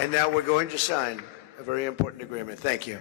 And now we're going to sign a very important agreement. Thank you.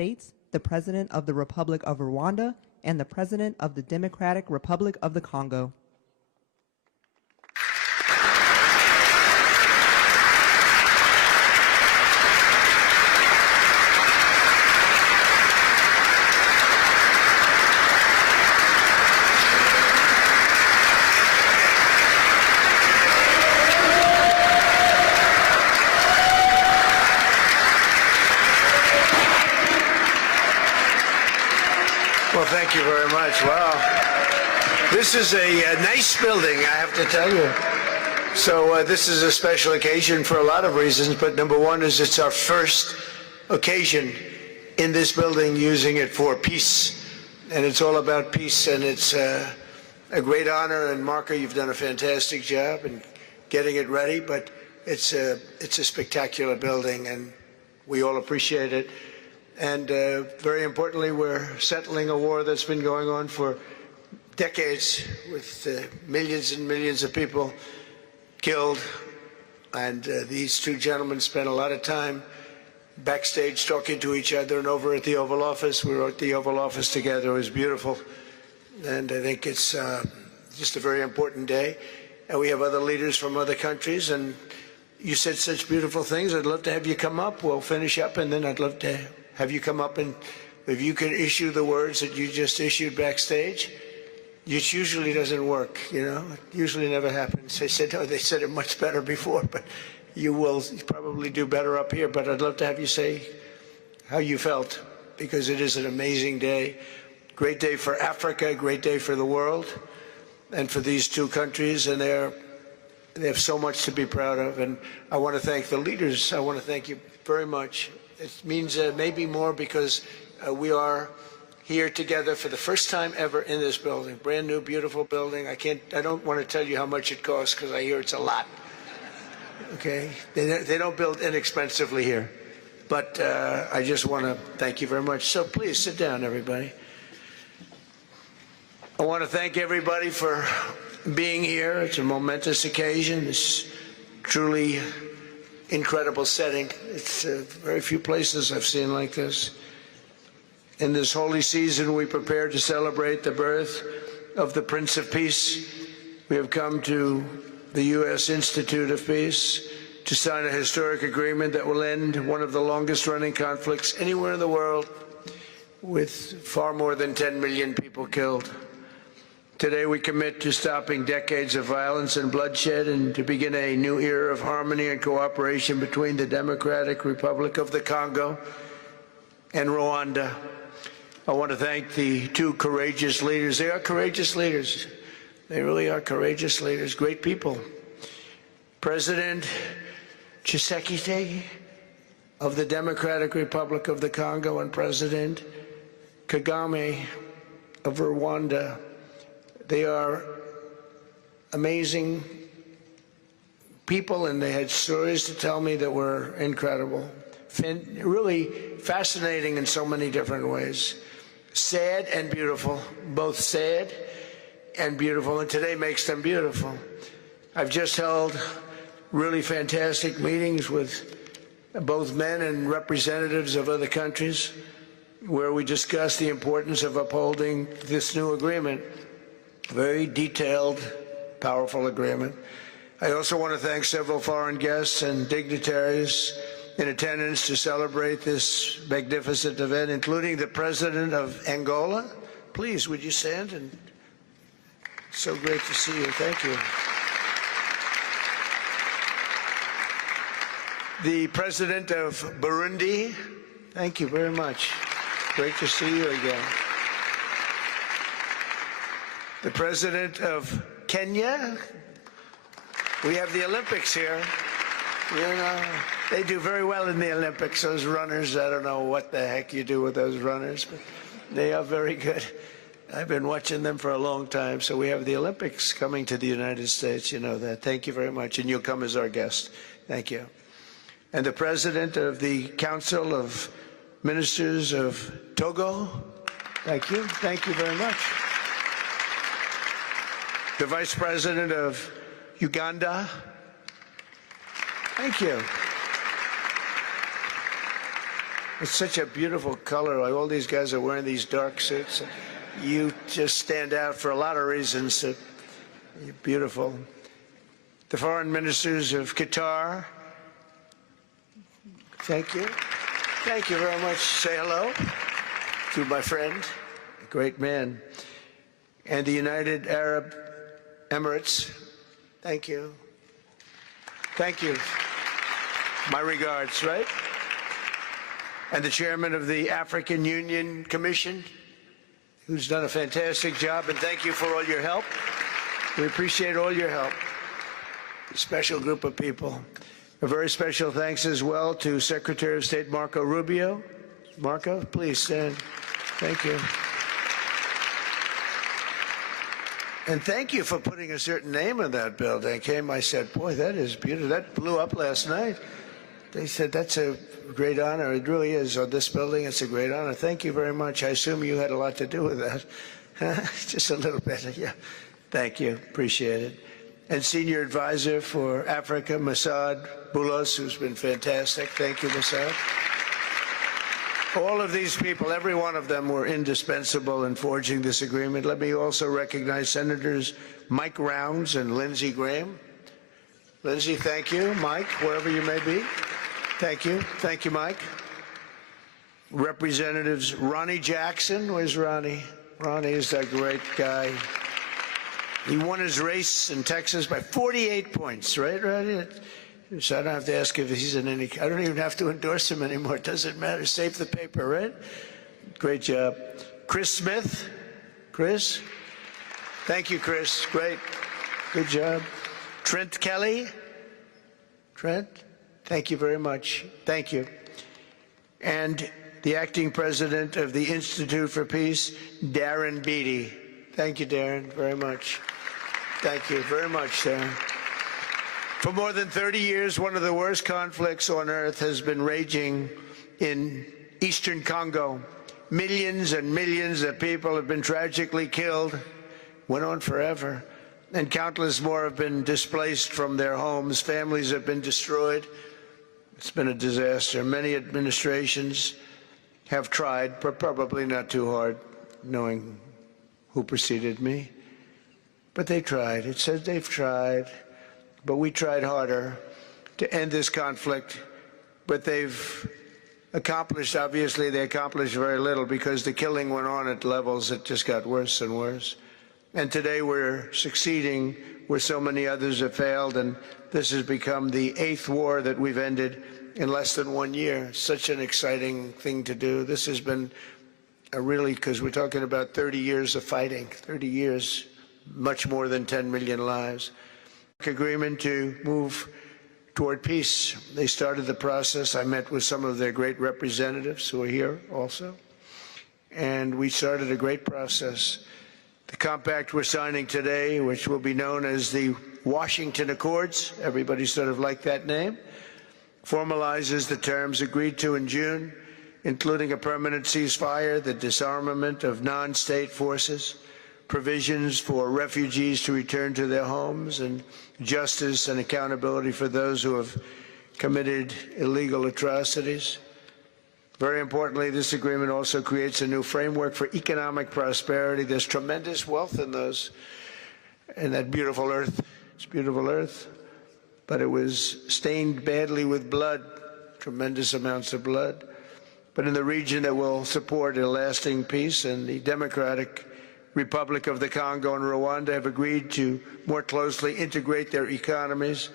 States, the President of the Republic of Rwanda, and the President of the Democratic Republic of the Congo. Well, thank you very much. Wow. This is a nice building, I have to tell you. So this is a special occasion for a lot of reasons, but number one is it's our first occasion in this building using it for peace. And it's all about peace, and it's a great honor. And Marco, you've done a fantastic job in getting it ready, but it's a spectacular building, and we all appreciate it. And very importantly, we're settling a war that's been going on for decades with millions and millions of people killed. And these two gentlemen spent a lot of time backstage talking to each other, and over at the Oval Office. We were at the Oval Office together. It was beautiful. And I think it's just a very important day. And we have other leaders from other countries. And you said such beautiful things. I'd love to have you come up. We'll finish up, and then I'd love to have you come up, and if you can issue the words that you just issued backstage. It usually doesn't work, you know. It usually never happens. They said, oh, they said it much better before, but you will probably do better up here. But I'd love to have you say how you felt, because it is an amazing day. Great day for Africa, great day for the world, and for these two countries, and they have so much to be proud of. And I want to thank the leaders. I want to thank you very much. It means maybe more because we are here together for the first time ever in this building. Brand new, beautiful building. I don't want to tell you how much it costs, because I hear it's a lot. Okay? They don't build inexpensively here. But I just want to thank you very much. So please sit down, everybody. I want to thank everybody for being here. It's a momentous occasion. It's truly incredible setting. It's very few places I've seen like this. In this holy season, we prepare to celebrate the birth of the Prince of Peace. We have come to the U.S. Institute of Peace to sign a historic agreement that will end one of the longest-running conflicts anywhere in the world, with far more than 10 million people killed. Today, we commit to stopping decades of violence and bloodshed, and to begin a new era of harmony and cooperation between the Democratic Republic of the Congo and Rwanda. I want to thank the two courageous leaders. They are courageous leaders. They really are courageous leaders, great people. President Tshisekedi of the Democratic Republic of the Congo and President Kagame of Rwanda. They are amazing people, and they had stories to tell me that were incredible. Really fascinating in so many different ways. Sad and beautiful, both sad and beautiful, and today makes them beautiful. I've just held really fantastic meetings with both men and representatives of other countries, where we discussed the importance of upholding this new agreement. Very detailed, powerful agreement. I also want to thank several foreign guests and dignitaries in attendance to celebrate this magnificent event, including the President of Angola. Please, would you stand? And so great to see you. Thank you. The President of Burundi, thank you very much. Great to see you again. The President of Kenya. We have the Olympics here. You know, they do very well in the Olympics, those runners. I don't know what the heck you do with those runners, but they are very good. I've been watching them for a long time. So we have the Olympics coming to the United States. You know that. Thank you very much. And you'll come as our guest. Thank you. And the President of the Council of Ministers of Togo. Thank you. Thank you very much. The Vice President of Uganda. Thank you. It's such a beautiful color. Like all these guys are wearing these dark suits. You just stand out for a lot of reasons. You're beautiful. The foreign ministers of Qatar. Thank you. Thank you very much. Say hello to my friend, a great man. And the United Arab Emirates. Thank you. Thank you. My regards, right? And the chairman of the African Union Commission, who's done a fantastic job, and thank you for all your help. We appreciate all your help. A special group of people. A very special thanks as well to Secretary of State Marco Rubio. Marco, please stand. Thank you. And thank you for putting a certain name in that building. I said, boy, that is beautiful. That blew up last night. They said, that's a great honor. It really is. On this building, it's a great honor. Thank you very much. I assume you had a lot to do with that. Just a little bit. Yeah. Thank you. Appreciate it. And Senior Advisor for Africa, Masad Boulos, who's been fantastic. Thank you, Masad. All of these people, every one of them were indispensable in forging this agreement. Let me also recognize Senators Mike Rounds and Lindsey Graham. Lindsey, thank you. Mike, wherever you may be. Thank you. Thank you, Mike. Representatives Ronnie Jackson. Where's Ronnie? Ronnie is that great guy. He won his race in Texas by 48 points, right, Ronnie? So I don't have to ask if he's in any, I don't even have to endorse him anymore. It doesn't matter. Save the paper, right? Great job. Chris Smith. Chris? Thank you, Chris. Great. Good job. Trent Kelly. Trent? Thank you very much. Thank you. And the acting president of the Institute for Peace, Darren Beatty. Thank you, Darren, very much. Thank you very much, Darren. For more than 30 years, one of the worst conflicts on earth has been raging in eastern Congo. Millions and millions of people have been tragically killed, went on forever, and countless more have been displaced from their homes. Families have been destroyed. It's been a disaster. Many administrations have tried, but probably not too hard, knowing who preceded me. But they tried. It says they've tried. But we tried harder to end this conflict, but they've accomplished, obviously they accomplished very little because the killing went on at levels that just got worse and worse. And today we're succeeding where so many others have failed, and this has become the 8th war that we've ended in less than 1 year. Such an exciting thing to do. This has been a really, because we're talking about 30 years of fighting, 30 years, much more than 10 million lives. Agreement to move toward peace. They started the process. I met with some of their great representatives who are here also. And we started a great process. The compact we're signing today, which will be known as the Washington Accords, everybody sort of liked that name, formalizes the terms agreed to in June, including a permanent ceasefire, the disarmament of non-state forces, provisions for refugees to return to their homes, and justice and accountability for those who have committed illegal atrocities. Very importantly, this agreement also creates a new framework for economic prosperity. There's tremendous wealth in that beautiful earth. It's beautiful earth, but it was stained badly with blood, tremendous amounts of blood. But in the region that will support a lasting peace, and the Democratic Republic of the Congo and Rwanda have agreed to more closely integrate their economies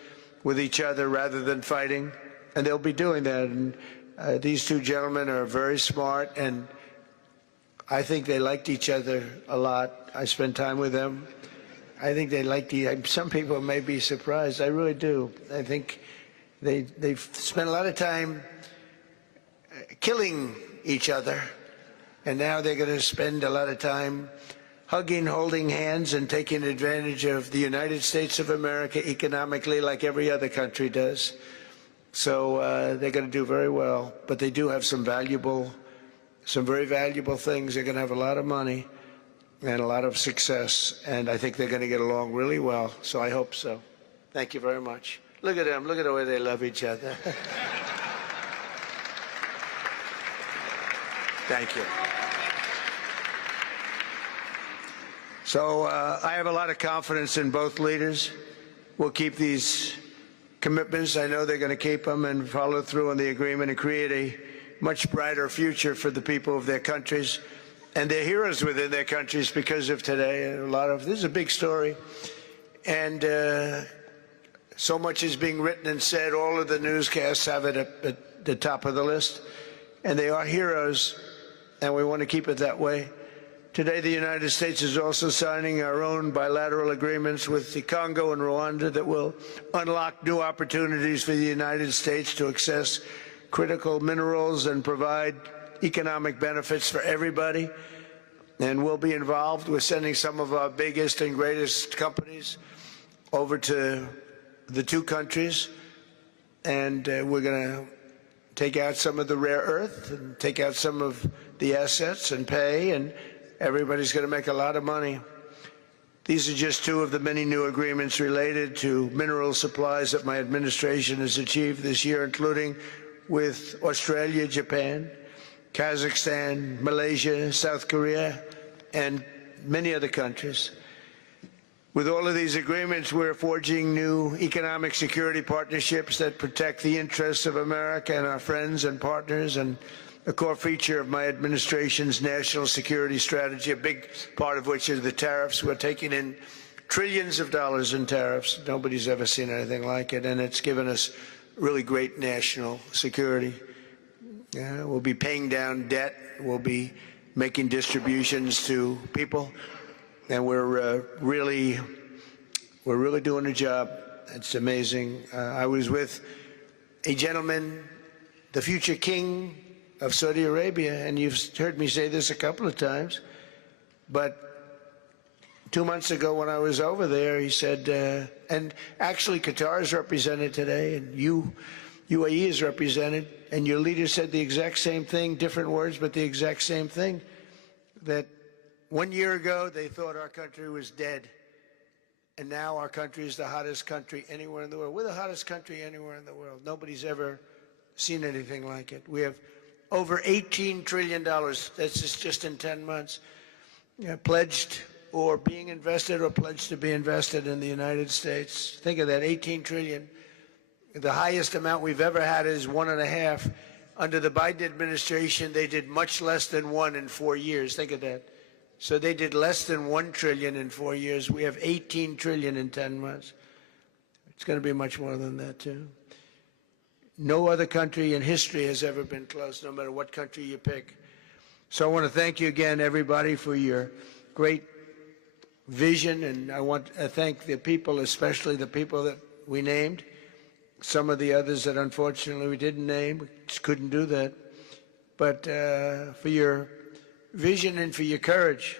with each other rather than fighting. and they'll be doing that. And these two gentlemen are very smart, and I think they liked each other a lot. I spent time with them. I think they liked some people may be surprised. I really do. I think they've spent a lot of time killing each other, and now they're going to spend a lot of time hugging, holding hands, and taking advantage of the United States of America economically like every other country does. So they're going to do very well, but they do have some very valuable things. They're going to have a lot of money and a lot of success, and I think they're going to get along really well, so I hope so. Thank you very much. Look at them. Look at the way they love each other. Thank you. So I have a lot of confidence in both leaders. We'll keep these commitments. I know they're going to keep them and follow through on the agreement and create a much brighter future for the people of their countries. And they're heroes within their countries because of today. This is a big story. And so much is being written and said. All of the newscasts have it at the top of the list. And they are heroes, and we want to keep it that way. Today, the United States is also signing our own bilateral agreements with the Congo and Rwanda that will unlock new opportunities for the United States to access critical minerals and provide economic benefits for everybody. And we'll be involved with sending some of our biggest and greatest companies over to the two countries. And we're going to take out some of the rare earth and take out some of the assets and pay, and everybody's going to make a lot of money. These are just two of the many new agreements related to mineral supplies that my administration has achieved this year, including with Australia, Japan, Kazakhstan, Malaysia, South Korea, and many other countries. With all of these agreements, we're forging new economic security partnerships that protect the interests of America and our friends and partners, and a core feature of my administration's national security strategy, a big part of which is the tariffs. We're taking in trillions of dollars in tariffs. Nobody's ever seen anything like it, and it's given us really great national security. We'll be paying down debt. We'll be making distributions to people, and we're really doing a job. It's amazing. I was with a gentleman, the future king of Saudi Arabia, and you've heard me say this a couple of times, but 2 months ago when I was over there, he said, and actually Qatar is represented today, and UAE is represented, and your leader said the exact same thing, different words, but the exact same thing, that 1 year ago they thought our country was dead, and now our country is the hottest country anywhere in the world. We're the hottest country anywhere in the world. Nobody's ever seen anything like it. We have over $18 trillion, that's just in 10 months, pledged or being invested or pledged to be invested in the United States. Think of that, 18 trillion. The highest amount we've ever had is 1.5. Under the Biden administration, they did much less than 1 in 4 years. Think of that. So they did less than 1 trillion in 4 years. We have 18 trillion in 10 months. It's going to be much more than that, too. No other country in history has ever been close, no matter what country you pick. So I want to thank you again, everybody, for your great vision, and I want to thank the people, especially the people that we named. Some of the others that unfortunately we didn't name, we just couldn't do that. But for your vision and for your courage,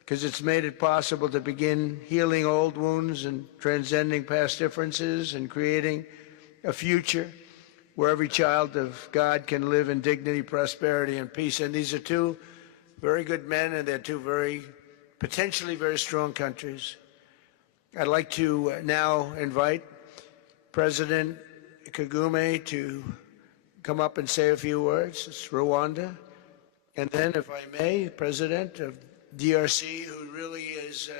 because it's made it possible to begin healing old wounds and transcending past differences and creating a future where every child of God can live in dignity, prosperity, and peace. And these are two very good men, and they're two potentially very strong countries. I'd like to now invite President Kagame to come up and say a few words. It's Rwanda. And then, if I may, President of DRC, who really is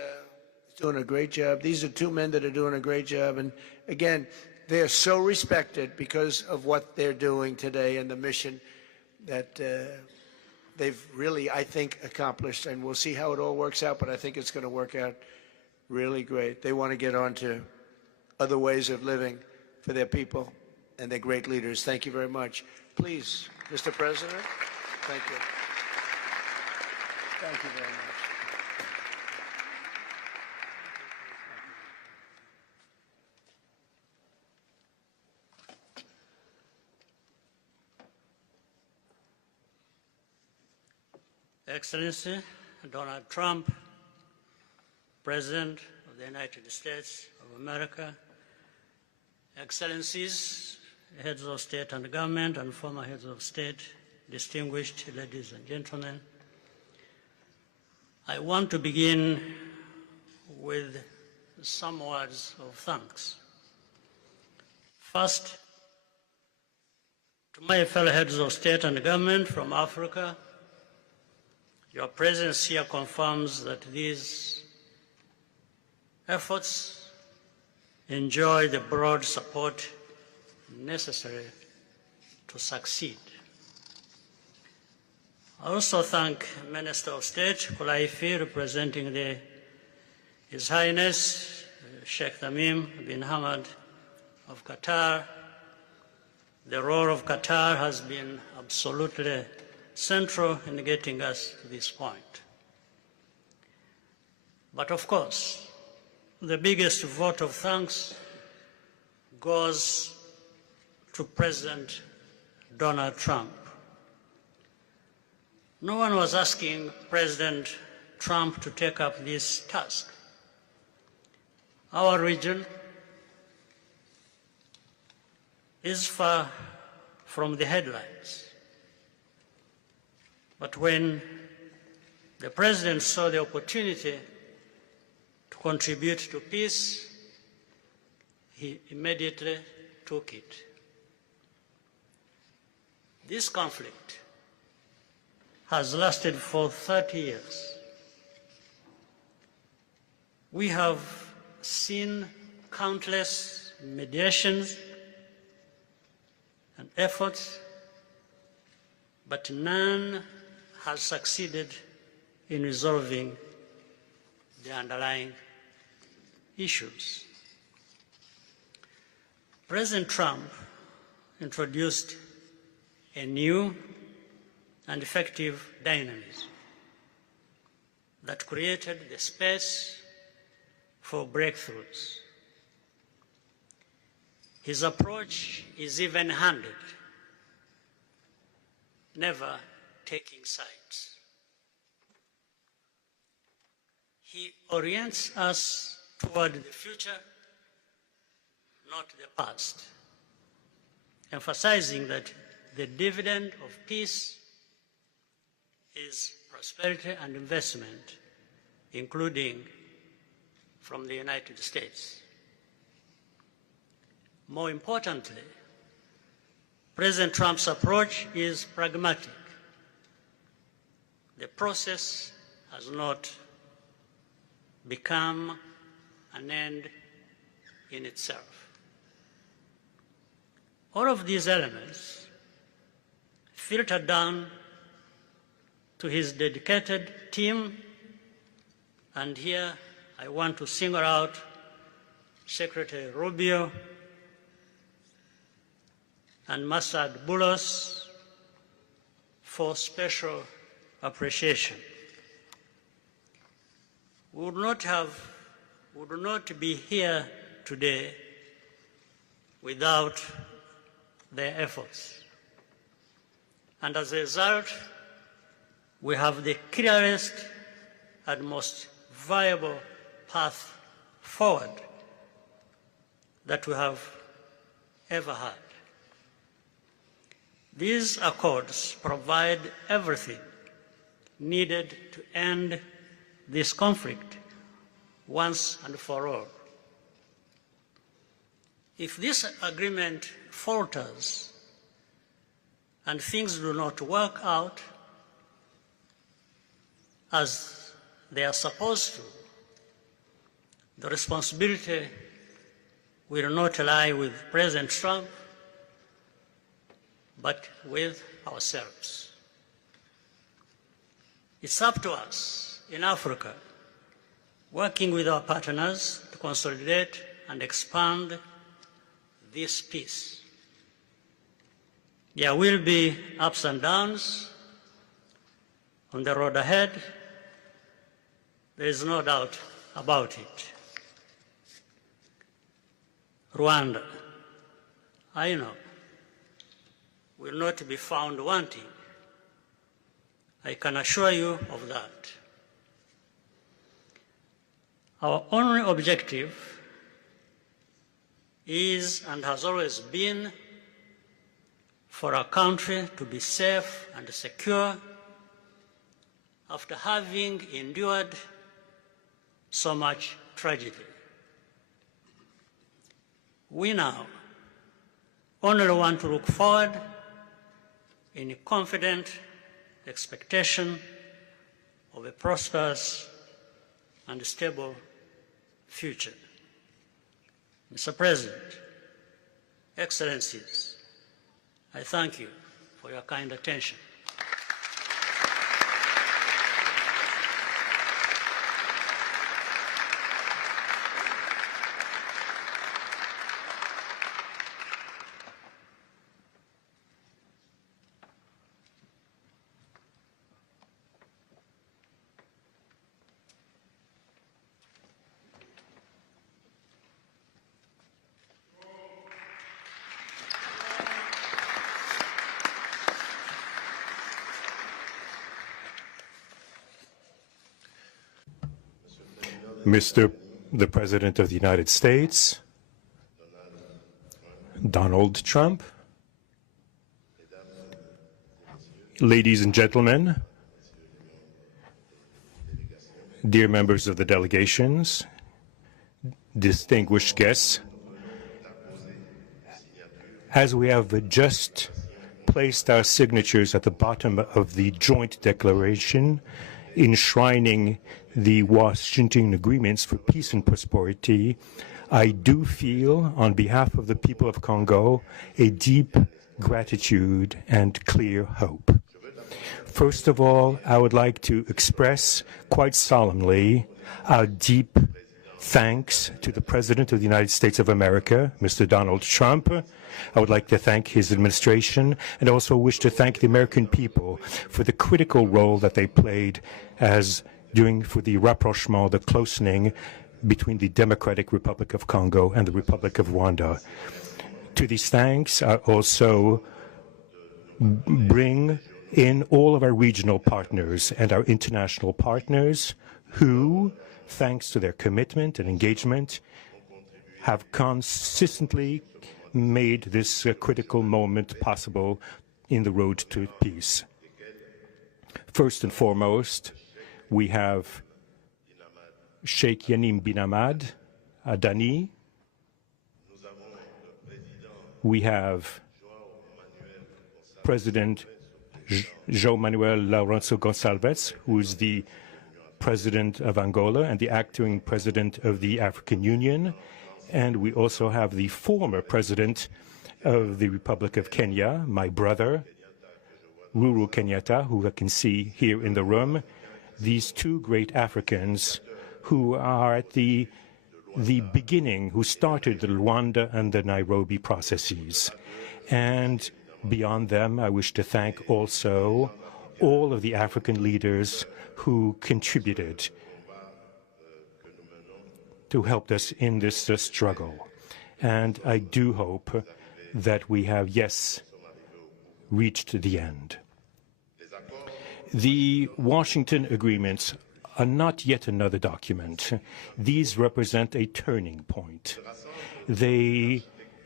doing a great job. These are two men that are doing a great job. And again, they are so respected because of what they're doing today and the mission that they've really, I think, accomplished. And we'll see how it all works out, but I think it's going to work out really great. They want to get on to other ways of living for their people. and they're great leaders. Thank you very much. Please, Mr. President. Thank you. Thank you very much. Excellency Donald Trump, President of the United States of America, Excellencies, heads of state and government and former heads of state, distinguished ladies and gentlemen, I want to begin with some words of thanks. First, to my fellow heads of state and government from Africa, your presence here confirms that these efforts enjoy the broad support necessary to succeed. I also thank Minister of State Kulaifi, representing His Highness Sheikh Tamim bin Hamad of Qatar. The role of Qatar has been absolutely central in getting us to this point. But of course, the biggest vote of thanks goes to President Donald Trump. No one was asking President Trump to take up this task. Our region is far from the headlines. But when the President saw the opportunity to contribute to peace, he immediately took it. This conflict has lasted for 30 years. We have seen countless mediations and efforts, but none has succeeded in resolving the underlying issues. President Trump introduced a new and effective dynamism that created the space for breakthroughs. His approach is even-handed, never taking sides. He orients us toward the future, not the past, emphasizing that the dividend of peace is prosperity and investment, including from the United States. More importantly, President Trump's approach is pragmatic. The process has not become an end in itself. All of these elements filter down to his dedicated team, and here I want to single out Secretary Rubio and Masad Boulos for special appreciation. We would not be here today without their efforts. And as a result, we have the clearest and most viable path forward that we have ever had. These accords provide everything needed to end this conflict once and for all. If this agreement falters and things do not work out as they are supposed to, the responsibility will not lie with President Trump, but with ourselves. It's up to us in Africa, working with our partners to consolidate and expand this peace. There will be ups and downs on the road ahead. There is no doubt about it. Rwanda, I know, will not be found wanting. I can assure you of that. Our only objective is and has always been for our country to be safe and secure after having endured so much tragedy. We now only want to look forward in confident expectation of a prosperous and stable future. Mr. President, Excellencies, I thank you for your kind attention. Mr. the President of the United States, Donald Trump, ladies and gentlemen, dear members of the delegations, distinguished guests, as we have just placed our signatures at the bottom of the joint declaration enshrining the Washington agreements for peace and prosperity, I do feel, on behalf of the people of Congo, a deep gratitude and clear hope. First of all, I would like to express quite solemnly our deep thanks to the President of the United States of America, Mr. Donald Trump. I would like to thank his administration and also wish to thank the American people for the critical role that they played for the rapprochement, the closening between the Democratic Republic of Congo and the Republic of Rwanda. To these thanks, I also bring in all of our regional partners and our international partners who, thanks to their commitment and engagement, have consistently made this critical moment possible in the road to peace. First and foremost, we have Sheikh Yanim bin Ahmad Adani. We have President João Manuel Lourenço Gonçalves, who is the President of Angola and the acting President of the African Union. And we also have the former President of the Republic of Kenya, my brother, Uhuru Kenyatta, who I can see here in the room. These two great Africans who are at the beginning, who started the Rwanda and the Nairobi processes. And beyond them, I wish to thank also all of the African leaders who contributed to help us in this struggle. And I do hope that we have, yes, reached the end. The Washington agreements are not yet another document. These represent a turning point. They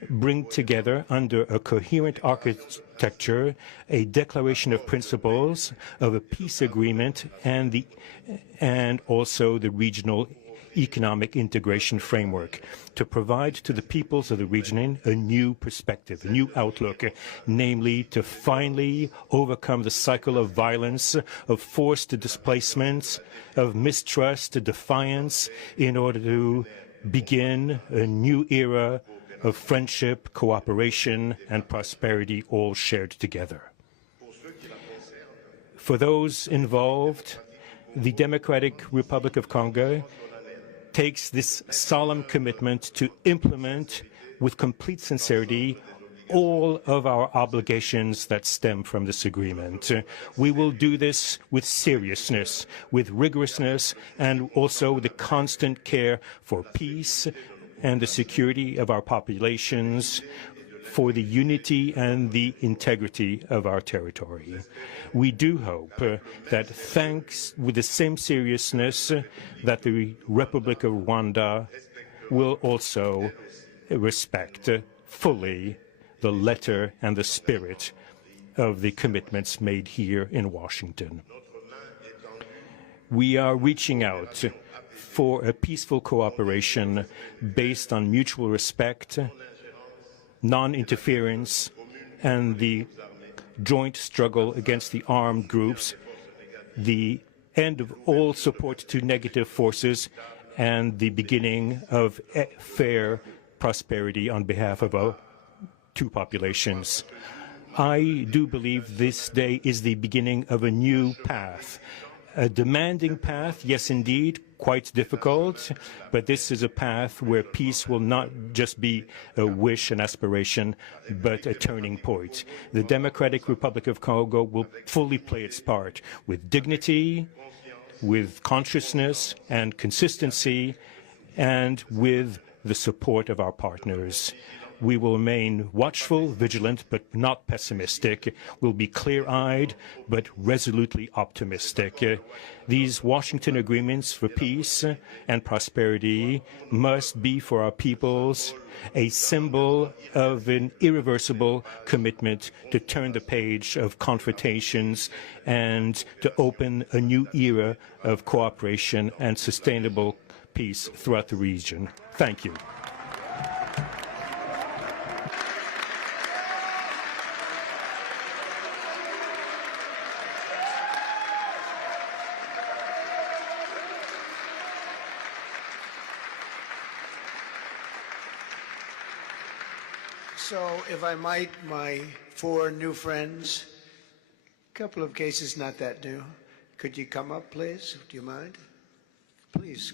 bring together under a coherent architecture a declaration of principles of a peace agreement and also the regional economic integration framework to provide to the peoples of the region a new perspective, a new outlook, namely to finally overcome the cycle of violence, of forced displacements, of mistrust, defiance, in order to begin a new era of friendship, cooperation, and prosperity all shared together. For those involved, the Democratic Republic of Congo takes this solemn commitment to implement with complete sincerity all of our obligations that stem from this agreement. We will do this with seriousness, with rigorousness, and also with the constant care for peace and the security of our populations, for the unity and the integrity of our territory. We do hope that thanks with the same seriousness that the Republic of Rwanda will also respect fully the letter and the spirit of the commitments made here in Washington. We are reaching out for a peaceful cooperation based on mutual respect, non-interference, and the joint struggle against the armed groups, the end of all support to negative forces, and the beginning of fair prosperity on behalf of our two populations. I do believe this day is the beginning of a new path. A demanding path, yes indeed, quite difficult, but this is a path where peace will not just be a wish, an aspiration, but a turning point. The Democratic Republic of Congo will fully play its part with dignity, with consciousness and consistency, and with the support of our partners. We will remain watchful, vigilant, but not pessimistic. We'll be clear-eyed, but resolutely optimistic. These Washington agreements for peace and prosperity must be for our peoples a symbol of an irreversible commitment to turn the page of confrontations and to open a new era of cooperation and sustainable peace throughout the region. Thank you. So, if I might, my four new friends, a couple of cases not that new. Could you come up, please? Do you mind? Please.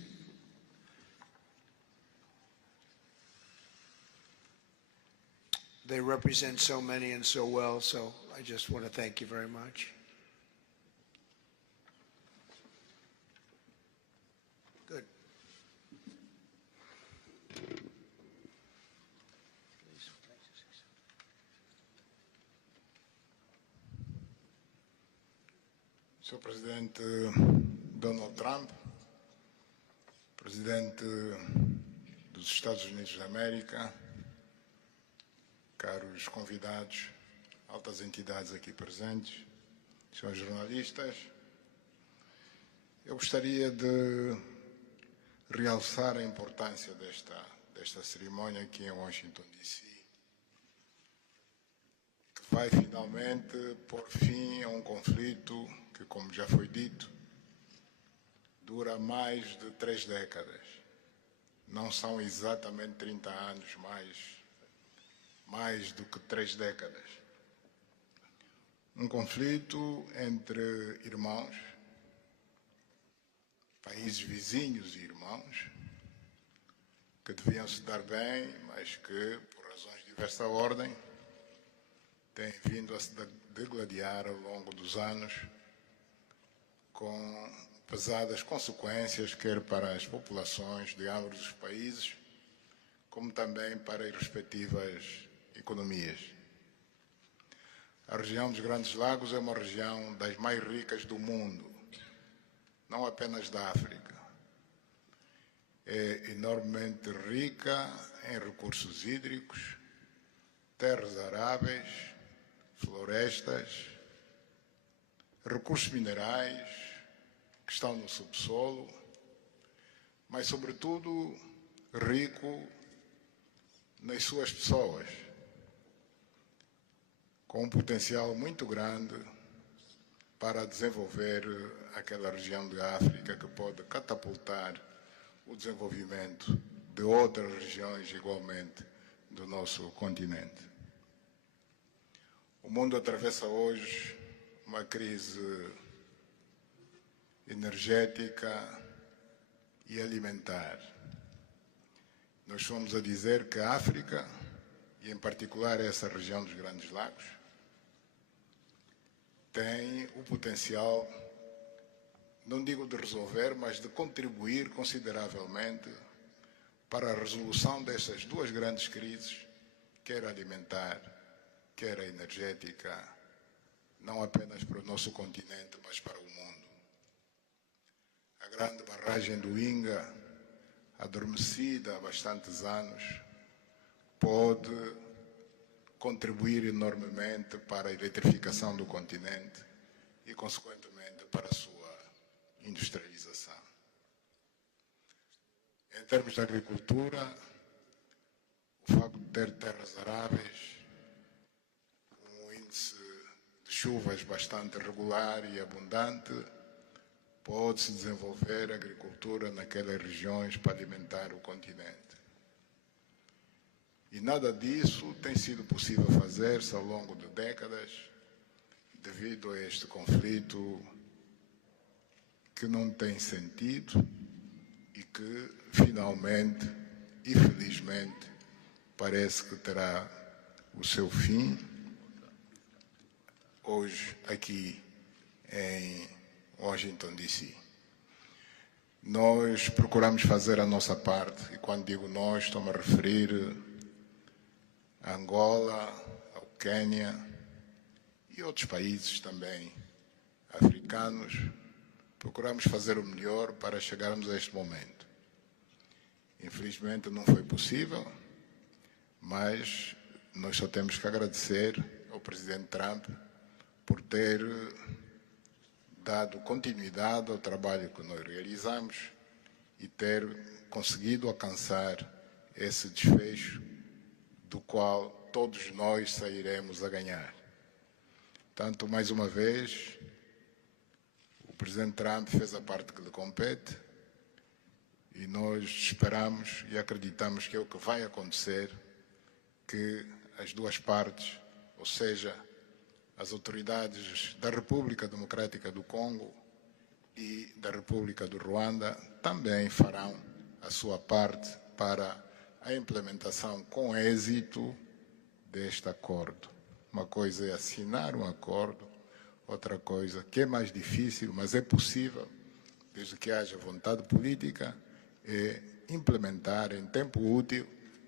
They represent so many and so well, so I just want to thank you very much. Good. Sr. Presidente Donald Trump, Presidente dos Estados Unidos da América, caros convidados, altas entidades aqui presentes, senhores jornalistas, eu gostaria de realçar a importância desta cerimônia aqui em Washington, D.C., que vai finalmente pôr fim a um conflito que, como já foi dito, dura mais de 3 décadas. Não são exatamente 30 anos, mais do que 3 décadas. Um conflito entre irmãos, países vizinhos e irmãos, que deviam se dar bem, mas que, por razões de diversa ordem, têm vindo a se degladiar ao longo dos anos, com pesadas consequências, quer para as populações de ambos os países, como também para as respectivas economias. A região dos Grandes Lagos é uma região das mais ricas do mundo, não apenas da África. É enormemente rica em recursos hídricos, terras aráveis, florestas, recursos minerais que estão no subsolo, mas, sobretudo, rico nas suas pessoas, com um potencial muito grande para desenvolver aquela região da África que pode catapultar o desenvolvimento de outras regiões igualmente do nosso continente. O mundo atravessa hoje uma crise energética e alimentar. Nós fomos a dizer que a África e em particular essa região dos Grandes Lagos, tem o potencial, não digo de resolver, mas de contribuir consideravelmente para a resolução dessas duas grandes crises, quer alimentar, quer a energética, não apenas para o nosso continente, mas para o mundo. A grande barragem do Inga, adormecida há bastantes anos, pode contribuir enormemente para a eletrificação do continente e, consequentemente, para a sua industrialização. Em termos de agricultura, o facto de ter terras aráveis, um índice de chuvas bastante regular e abundante, pode-se desenvolver a agricultura naquelas regiões para alimentar o continente. E nada disso tem sido possível fazer-se ao longo de décadas, devido a este conflito que não tem sentido e que, finalmente e felizmente, parece que terá o seu fim hoje aqui em Washington, D.C. Nós procuramos fazer a nossa parte, e quando digo nós, estou-me a referir a Angola, ao Quênia e outros países também africanos. Procuramos fazer o melhor para chegarmos a este momento. Infelizmente não foi possível, mas nós só temos que agradecer ao presidente Trump por ter dado continuidade ao trabalho que nós realizamos e ter conseguido alcançar esse desfecho do qual todos nós sairemos a ganhar. Portanto, mais uma vez, o presidente Trump fez a parte que lhe compete e nós esperamos e acreditamos que é o que vai acontecer, que as duas partes, ou seja, as autoridades da República Democrática do Congo e da República do Ruanda também farão a sua parte para a implementação com êxito deste acordo. Uma coisa é assinar um acordo, outra coisa que é mais difícil, mas é possível, desde que haja vontade política, é implementar em tempo útil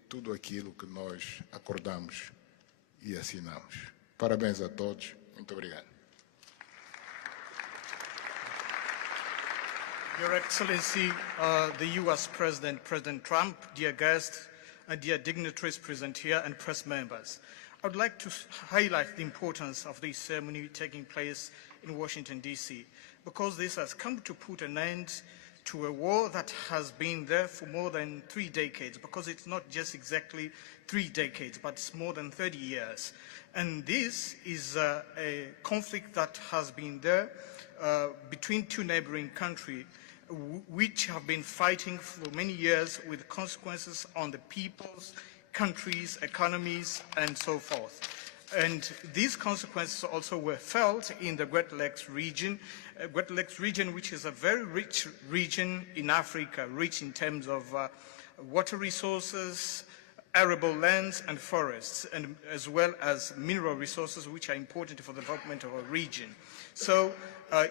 tudo aquilo que nós acordamos e assinamos. Parabéns a todos. Muito obrigado. Your Excellency, the U.S. President, President Trump, dear guests, dear dignitaries present here, and press members. I would like to highlight the importance of this ceremony taking place in Washington, D.C., because this has come to put an end to a war that has been there for more than 3 decades, because it's not just exactly 3 decades, but it's more than 30 years. And this is a conflict that has been there between two neighboring countries, which have been fighting for many years with consequences on the peoples, countries, economies, and so forth. And these consequences also were felt in the Great Lakes region, which is a very rich region in Africa, rich in terms of water resources, arable lands and forests, and as well as mineral resources, which are important for the development of a region. So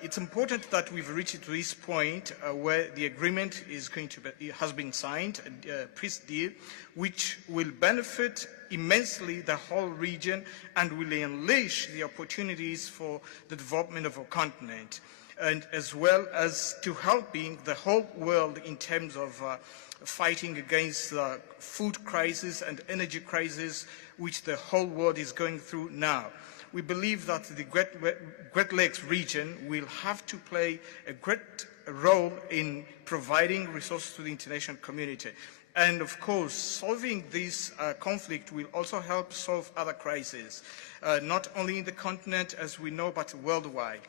it's important that we've reached to this point where the agreement is going to be, has been signed, a peace deal, which will benefit immensely the whole region and will unleash the opportunities for the development of our continent, and as well as to helping the whole world in terms of fighting against the food crisis and energy crisis which the whole world is going through now. We believe that the Great Lakes region will have to play a great role in providing resources to the international community. And of course, solving this conflict will also help solve other crises, not only in the continent as we know, but worldwide.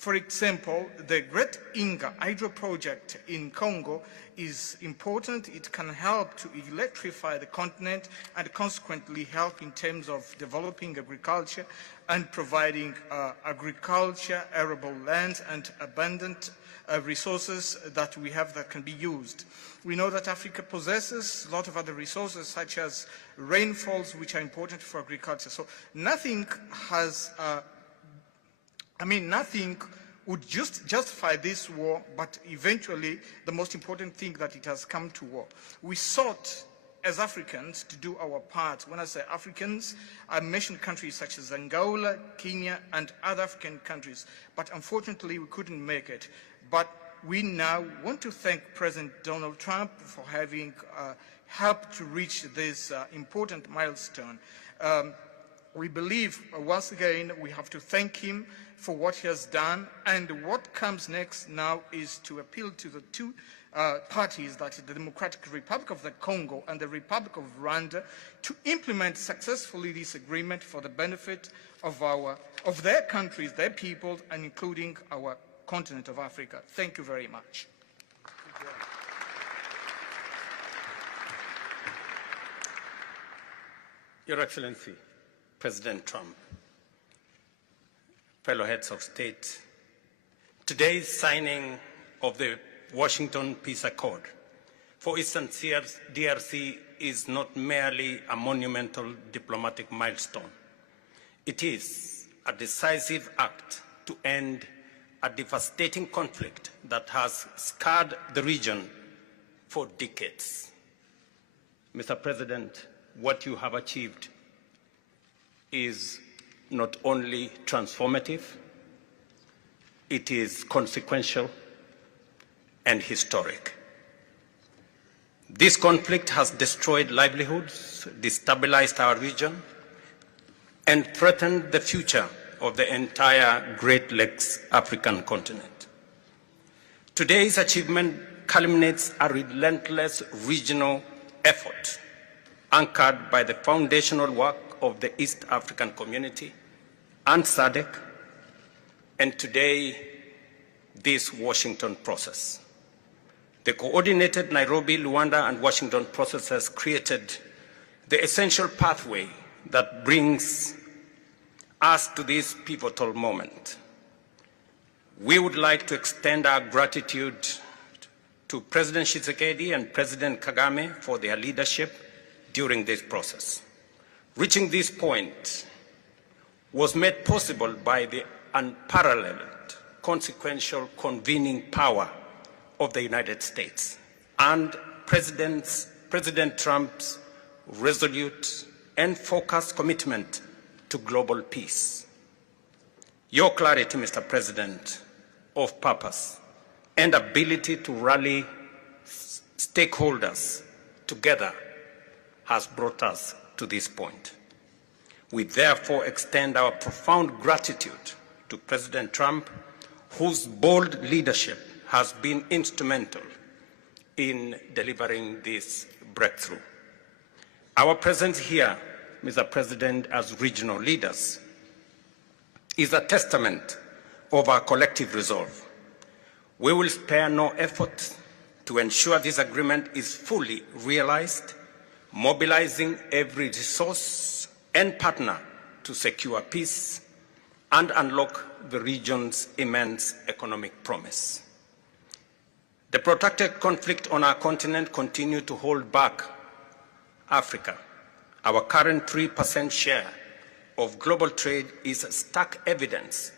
For example, the Great Inga hydro project in Congo is important. It can help to electrify the continent and consequently help in terms of developing agriculture and providing agriculture, arable lands, and abundant resources that we have that can be used. We know that Africa possesses a lot of other resources such as rainfalls, which are important for agriculture. So nothing has nothing would justify this war, but eventually the most important thing that it has come to war. We sought as Africans to do our part. When I say Africans, I mentioned countries such as Angola, Kenya, and other African countries, but unfortunately we couldn't make it. But we now want to thank President Donald Trump for having helped to reach this important milestone. We believe, once again, we have to thank him for what he has done, and what comes next now is to appeal to the two parties, that is the Democratic Republic of the Congo and the Republic of Rwanda, to implement successfully this agreement for the benefit of their countries, their people, and including our continent of Africa. Thank you very much. Your Excellency, President Trump, fellow heads of state, today's signing of the Washington Peace Accord for Eastern DRC is not merely a monumental diplomatic milestone. It is a decisive act to end a devastating conflict that has scarred the region for decades. Mr. President, what you have achieved is not only transformative, it is consequential and historic. This conflict has destroyed livelihoods, destabilized our region, and threatened the future of the entire Great Lakes African continent. Today's achievement culminates a relentless regional effort anchored by the foundational work of the East African Community and SADC, and today, this Washington process. The coordinated Nairobi, Luanda, and Washington process has created the essential pathway that brings us to this pivotal moment. We would like to extend our gratitude to President Tshisekedi and President Kagame for their leadership during this process. Reaching this point was made possible by the unparalleled consequential convening power of the United States and President Trump's resolute and focused commitment to global peace. Your clarity, Mr. President, of purpose and ability to rally stakeholders together has brought us to this point. We therefore extend our profound gratitude to President Trump, whose bold leadership has been instrumental in delivering this breakthrough. Our presence here, Mr. President, as regional leaders, is a testament of our collective resolve. We will spare no effort to ensure this agreement is fully realized, mobilizing every resource and partner to secure peace and unlock the region's immense economic promise. The protracted conflict on our continent continues to hold back Africa. Our current 3% share of global trade is stark evidence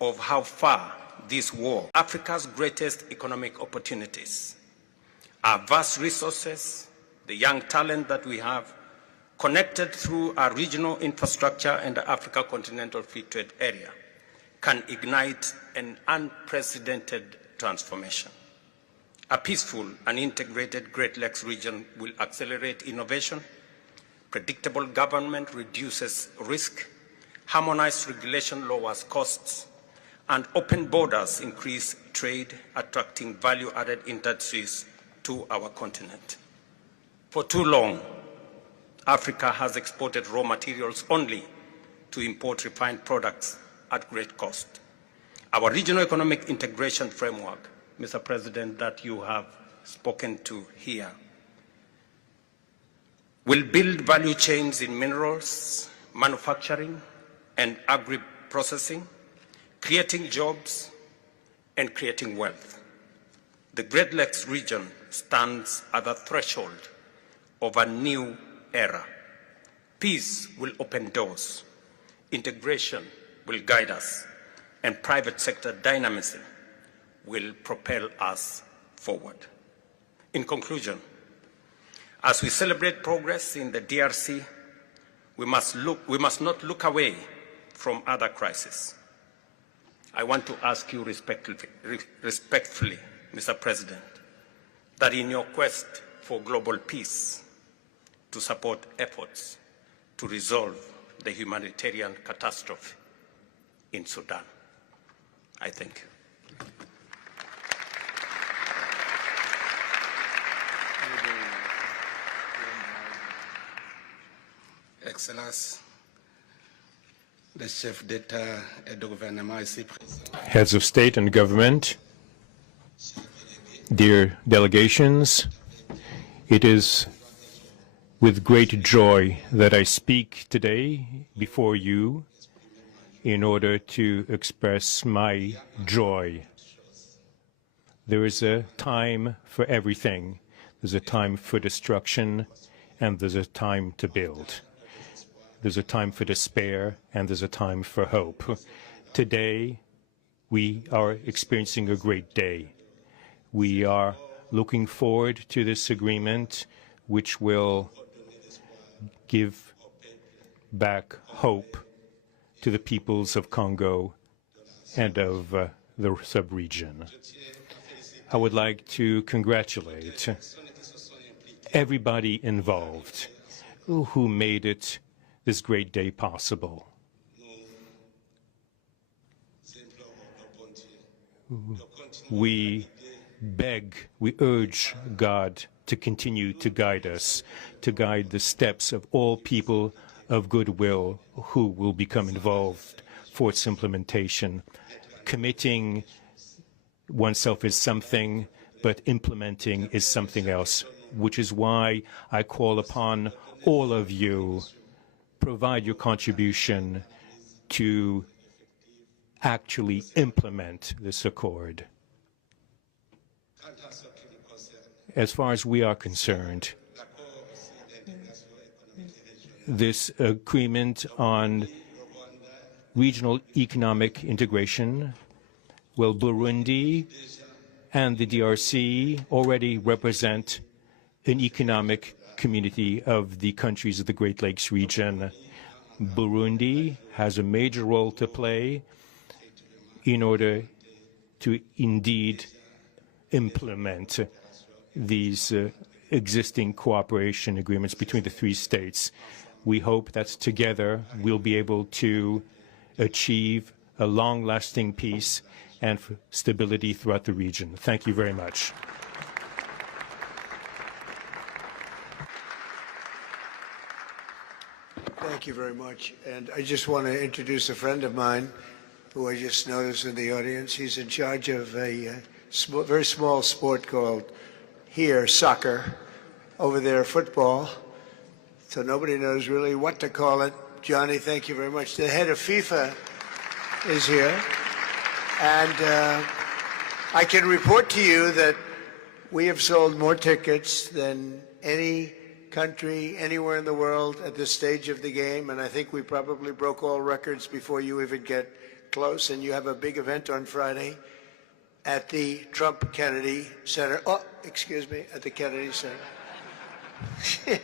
of how far this war, Africa's greatest economic opportunities, our vast resources, the young talent that we have, connected through our regional infrastructure and the Africa Continental Free Trade Area, can ignite an unprecedented transformation. A peaceful and integrated Great Lakes region will accelerate innovation, predictable government reduces risk, harmonized regulation lowers costs, and open borders increase trade, attracting value-added industries to our continent. For too long, Africa has exported raw materials only to import refined products at great cost. Our regional economic integration framework, Mr. President, that you have spoken to here, will build value chains in minerals, manufacturing, and agri-processing, creating jobs and creating wealth. The Great Lakes region stands at the threshold of a new era. Peace will open doors, integration will guide us, and private sector dynamism will propel us forward. In conclusion, as we celebrate progress in the DRC, we must not look away from other crises. I want to ask you respectfully, Mr. President, that in your quest for global peace, to support efforts to resolve the humanitarian catastrophe in Sudan. I thank you. Excellence, le chef d'État et de gouvernement ici présent. Heads of state and government, dear delegations, it is with great joy that I speak today before you in order to express my joy. There is a time for everything. There's a time for destruction, and there's a time to build. There's a time for despair, and there's a time for hope. Today, we are experiencing a great day. We are looking forward to this agreement, which will give back hope to the peoples of Congo and of the sub-region. I would like to congratulate everybody involved who made it this great day possible. We beg, we urge God to continue to guide us, to guide the steps of all people of goodwill who will become involved for its implementation. Committing oneself is something, but implementing is something else, which is why I call upon all of you, provide your contribution to actually implement this accord. As far as we are concerned, this agreement on regional economic integration, well, Burundi and the DRC already represent an economic community of the countries of the Great Lakes region. Burundi has a major role to play in order to indeed implement these existing cooperation agreements between the three states. We hope that together we'll be able to achieve a long-lasting peace and stability throughout the region. Thank you very much. Thank you very much. And I just want to introduce a friend of mine who I just noticed in the audience. He's in charge of a very small sport called here soccer, over there football. So nobody knows really what to call it. Johnny, thank you very much. The head of FIFA is here. And I can report to you that we have sold more tickets than any country anywhere in the world at this stage of the game, and I think we probably broke all records before you even get close. And you have a big event on Friday at the Trump Kennedy Center. Oh, excuse me, at the Kennedy Center.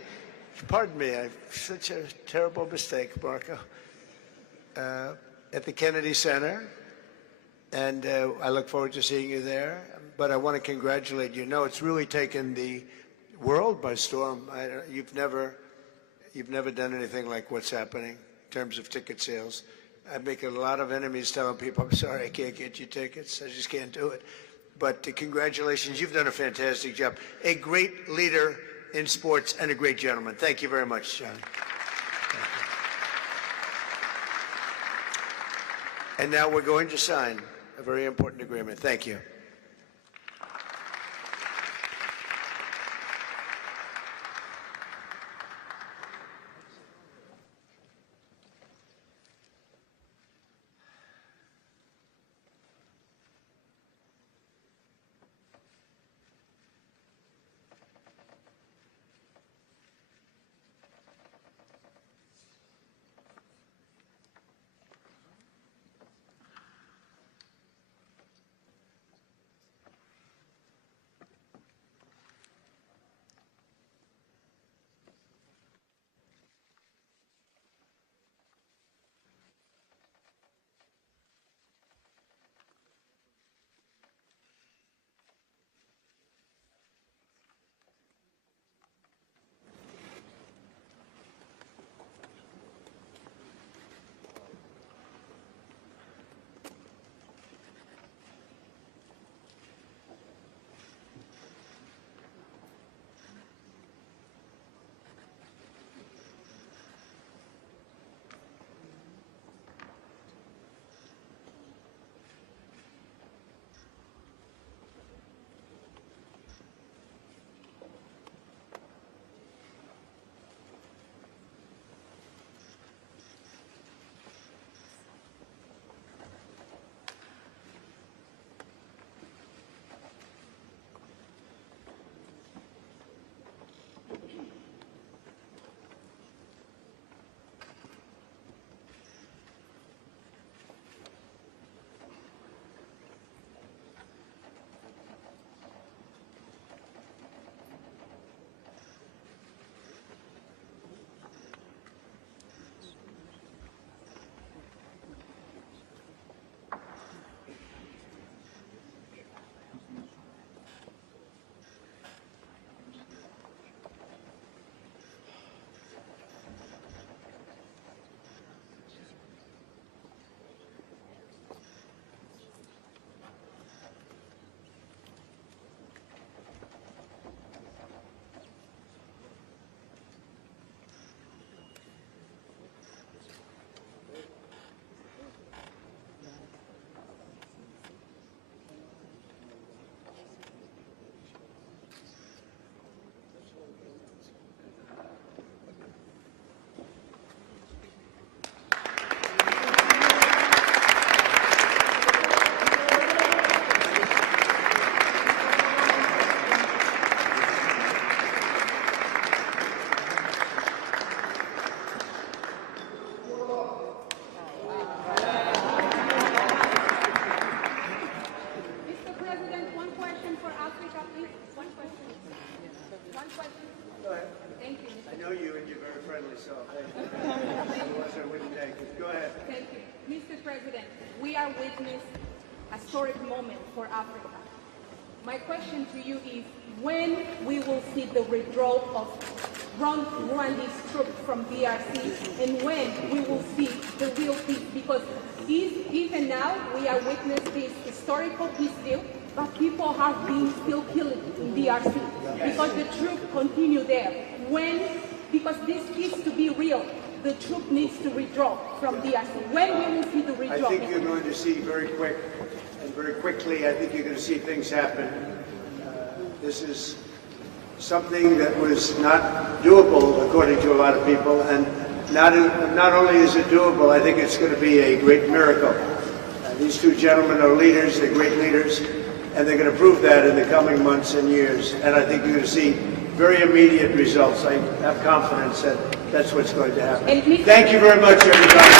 Pardon me, I've such a terrible mistake, Marco. At the Kennedy Center, and I look forward to seeing you there. But I want to congratulate you. No, it's really taken the world by storm. You've never done anything like what's happening in terms of ticket sales. I make a lot of enemies telling people, I'm sorry, I can't get you tickets. I just can't do it. But congratulations, you've done a fantastic job. A great leader in sports and a great gentleman. Thank you very much, John. And now we're going to sign. a very important agreement. Thank you. We are witnessing a historic moment for Africa. My question to you is when we will see the withdrawal of Rwandese troops from DRC and when we will see the real peace, because even now we are witnessing this historical peace deal, but people have been still killed in DRC because the troops continue there. Because this peace to be real, the troop needs to withdraw from DRC. When we will see the withdrawal? I think you're going to see very quickly, I think you're going to see things happen. This is something that was not doable, according to a lot of people, and not only is it doable, I think it's going to be a great miracle. These two gentlemen are leaders, they're great leaders, and they're going to prove that in the coming months and years. And I think you're going to see very immediate results. I have confidence that that's what's going to happen. Thank you very much, everybody.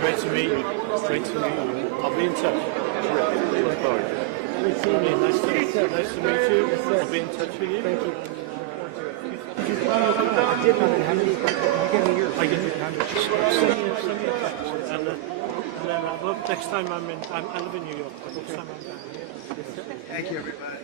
Great to meet you. Great to meet you. I'll be in touch. Great seeing you. Nice to meet you. I'll be in touch with you. Thank you. I get it. Send me a text. And then next time I live in New York. Next time I'm down here. Thank you, everybody.